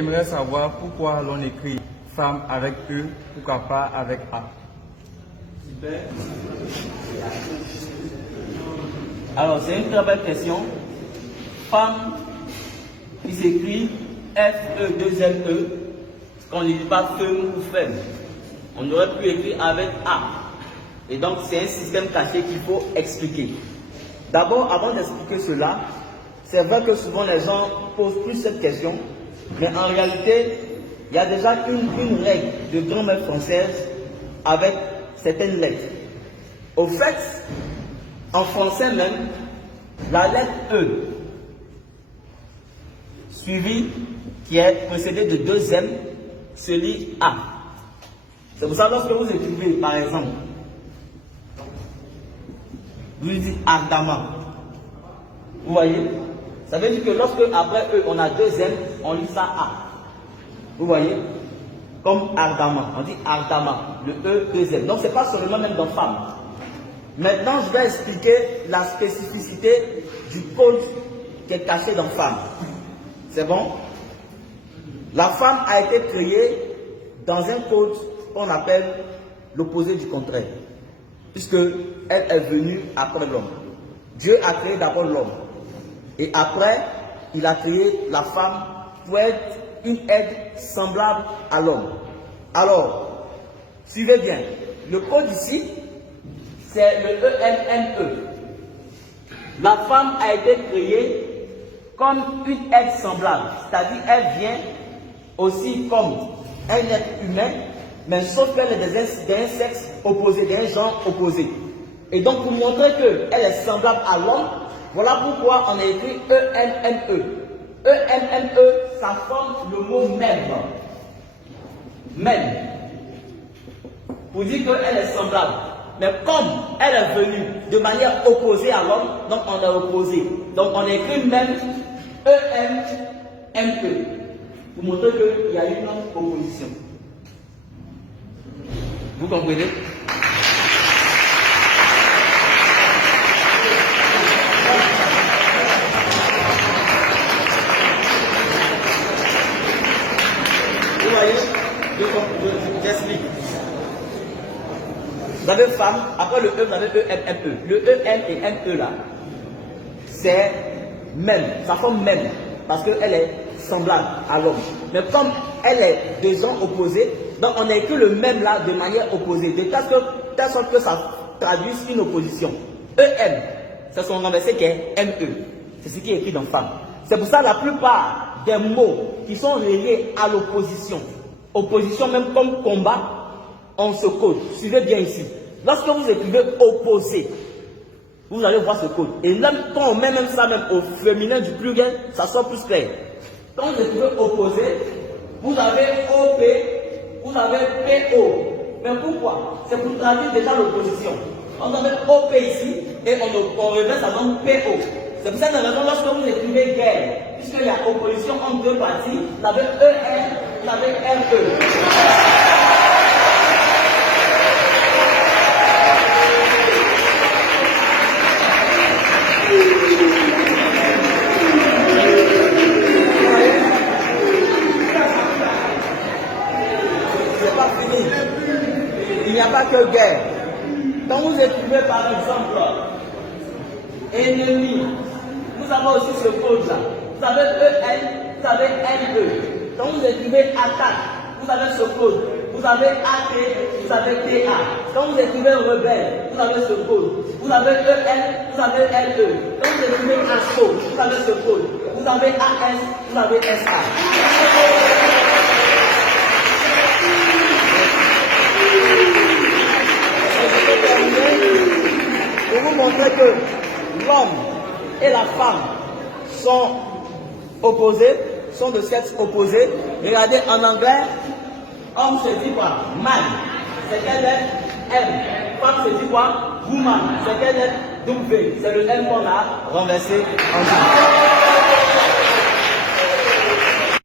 J'aimerais savoir pourquoi l'on écrit femme avec E, pourquoi pas avec A. Super. Alors, c'est une très belle question. Femme qui s'écrit F-E-2-M-E, qu'on ne dit pas femme ou femme. On aurait pu écrire avec A. Et donc, c'est un système caché qu'il faut expliquer. D'abord, avant d'expliquer cela, c'est vrai que souvent les gens posent plus cette question, mais en réalité, il y a déjà une règle de grammaire française avec certaines lettres. Au fait, en français même, la lettre E, suivie, qui est précédée de deux M, se lit A. C'est pour ça que lorsque vous écrivez, par exemple, vous dites ardemment. Vous voyez? Ça veut dire que lorsque après E, on a deux M, on lit ça A. Vous voyez? Comme ardemment. On dit ardemment. Le E, deux M. Donc, ce n'est pas seulement même dans femme. Maintenant, je vais expliquer la spécificité du code qui est caché dans femme. C'est bon? La femme a été créée dans un code qu'on appelle l'opposé du contraire. Puisque elle est venue après l'homme. Dieu a créé d'abord l'homme. Et après, il a créé la femme pour être une aide semblable à l'homme. Alors, suivez bien. Le code ici, c'est le E-M-M-E. La femme a été créée comme une aide semblable. C'est-à-dire, elle vient aussi comme un être humain, mais sauf qu'elle est d'un sexe opposé, d'un genre opposé. Et donc, pour montrer qu'elle est semblable à l'homme, voilà pourquoi on a écrit E-M-M-E. E-M-M-E, ça forme le mot même. Même. Pour dire qu'elle est semblable. Mais comme elle est venue de manière opposée à l'homme, donc on est opposé. Donc on a écrit même E-M-M-E. Pour montrer qu'il y a une opposition. Vous comprenez? Vous voyez? J'explique. Vous avez femme, après le E, vous avez E-M-M-E. Le E-M et M-E là, c'est même, ça forme même, parce qu'elle est semblable à l'homme. Mais comme elle est de gens opposés, donc on a écrit le même là de manière opposée, de telle sorte que ça traduise une opposition. E-M, c'est son renversé qui est M-E. C'est ce qui est écrit dans femme. C'est pour ça que la plupart des mots qui sont reliés à l'opposition, opposition même comme combat, on se code. Suivez bien ici. Lorsque vous écrivez opposé, vous allez voir ce code. Et même quand on met même ça même au féminin du pluriel, ça sort plus clair. Quand vous écrivez opposé, vous avez OP, vous avez PO. Mais pourquoi? C'est pour traduire déjà l'opposition. On avait OP ici et on reverse ça donne PO. C'est pour cette raison, lorsque vous écrivez guerre, puisqu'il y a opposition entre deux parties, vous avez EN, vous avez RE. C'est pas fini. Il n'y a pas que guerre. Quand vous écrivez par exemple ennemi, vous avez aussi ce code-là. Vous avez EN, vous avez NE. Quand vous écrivez attaque, vous avez ce code. Vous avez AT, vous avez TA. Quand vous écrivez rebelle, vous avez ce code. Vous avez EN, vous avez NE. Quand vous écrivez assaut, vous avez ce code. Vous avez AS, vous avez SA. Pour vous montrer que l'homme et la femme sont opposés, sont de sexe opposé. Regardez en anglais, homme se dit quoi? Man. C'est quelle lettre? M. Femme se dit quoi? Woman. C'est quelle lettre? W. C'est le M qu'on a renversé en bas.